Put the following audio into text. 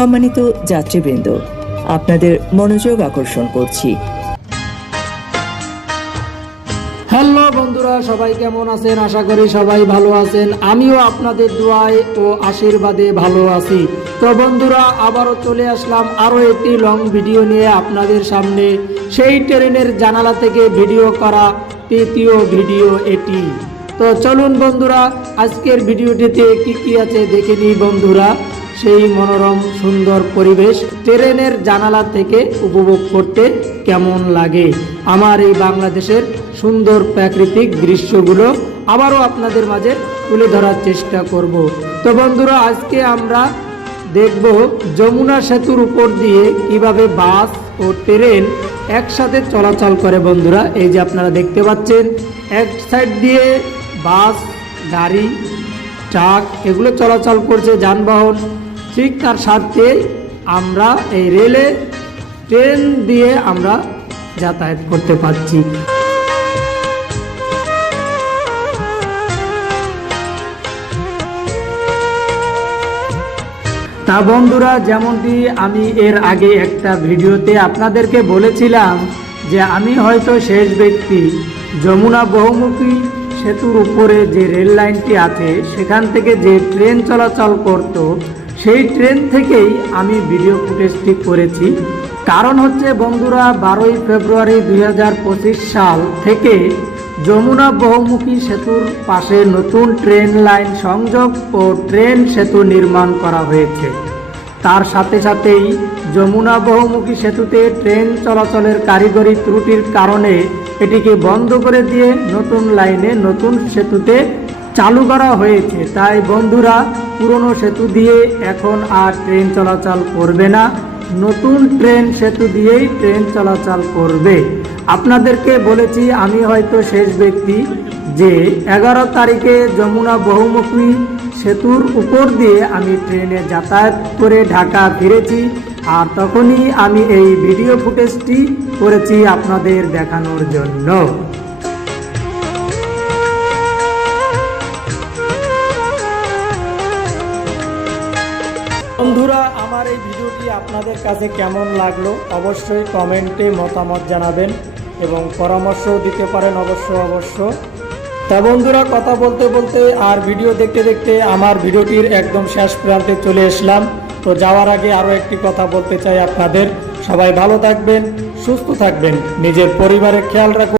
সম্মানিত যাত্রীবৃন্দ, আপনাদের মনোযোগ আকর্ষণ করছি। হ্যালো বন্ধুরা, সবাই কেমন আছেন? আশা করি সবাই ভালো আছেন। আমিও আপনাদের দোয়ায় ও আশীর্বাদে ভালো আছি। তো বন্ধুরা, আবারও চলে আসলাম আরও একটি লং ভিডিও নিয়ে আপনাদের সামনে। সেই ট্রেনের জানালা থেকে ভিডিও করা তৃতীয় ভিডিও এটি। তো চলুন বন্ধুরা, আজকের ভিডিওটিতে কি আছে দেখে নিই বন্ধুরা। সেই মনোরম সুন্দর পরিবেশ ট্রেনের জানালা থেকে উপভোগ করতে কেমন লাগে, আমার এই বাংলাদেশের সুন্দর প্রাকৃতিক দৃশ্যগুলো আবারও আপনাদের মাঝে তুলে ধরার চেষ্টা করব। তো বন্ধুরা, আজকে আমরা দেখব যমুনা সেতুর উপর দিয়ে কিভাবে বাস ও ট্রেন একসাথে চলাচল করে। বন্ধুরা, এই যে আপনারা দেখতে পাচ্ছেন, এক সাইড দিয়ে বাস, গাড়ি, ট্রাক এগুলো চলাচল করছে, যানবাহন। ঠিক তার সাথে আমরা এই রেলে ট্রেন দিয়ে আমরা যাতায়াত করতে পারছি। তা বন্ধুরা, যেমনটি আমি এর আগে একটা ভিডিওতে আপনাদেরকে বলেছিলাম যে আমি হয়তো শেষ ব্যক্তি যমুনা বহুমুখী সেতুর উপরে যে রেল লাইনটি আছে সেখান থেকে যে ট্রেন চলাচল করত, সেই ট্রেন থেকেই আমি ভিডিও ফুটেজটি করেছি। কারণ হচ্ছে বন্ধুরা, 12ই ফেব্রুয়ারি 2025 সাল থেকে যমুনা বহুমুখী সেতুর পাশে নতুন ট্রেন লাইন সংযোগ ও ট্রেন সেতু নির্মাণ করা হয়েছে। তার সাথে সাথেই যমুনা বহুমুখী সেতুতে ট্রেন চলাচলের কারিগরি ত্রুটির কারণে এটিকে বন্ধ করে দিয়ে নতুন লাইনে নতুন সেতুতে চালু করা হয়েছে। তাই বন্ধুরা, পুরনো সেতু দিয়ে এখন আর ট্রেন চলাচল করবে না, নতুন ট্রেন সেতু দিয়েই ট্রেন চলাচল করবে। আপনাদেরকে বলেছি আমি হয়তো শেষ ব্যক্তি যে 11 তারিখে যমুনা বহুমুখী সেতুর উপর দিয়ে আমি ট্রেনে যাতায়াত করে ঢাকা ফিরেছি, আর তখনই আমি এই ভিডিও ফুটেজটি করেছি আপনাদের দেখানোর জন্য। বন্ধুরা, আমার এই ভিডিওটি আপনাদের কাছে কেমন লাগলো অবশ্যই কমেন্টে মতামত জানাবেন এবং পরামর্শও দিতে পারেন অবশ্য। তা বন্ধুরা, কথা বলতে বলতে আর ভিডিও দেখতে দেখতে আমার ভিডিওটির একদম শেষ প্রান্তে চলে আসলাম। তো যাওয়ার আগে আরও একটি কথা বলতে চাই আপনাদের, সবাই ভালো থাকবেন, সুস্থ থাকবেন, নিজের পরিবারের খেয়াল রাখুন।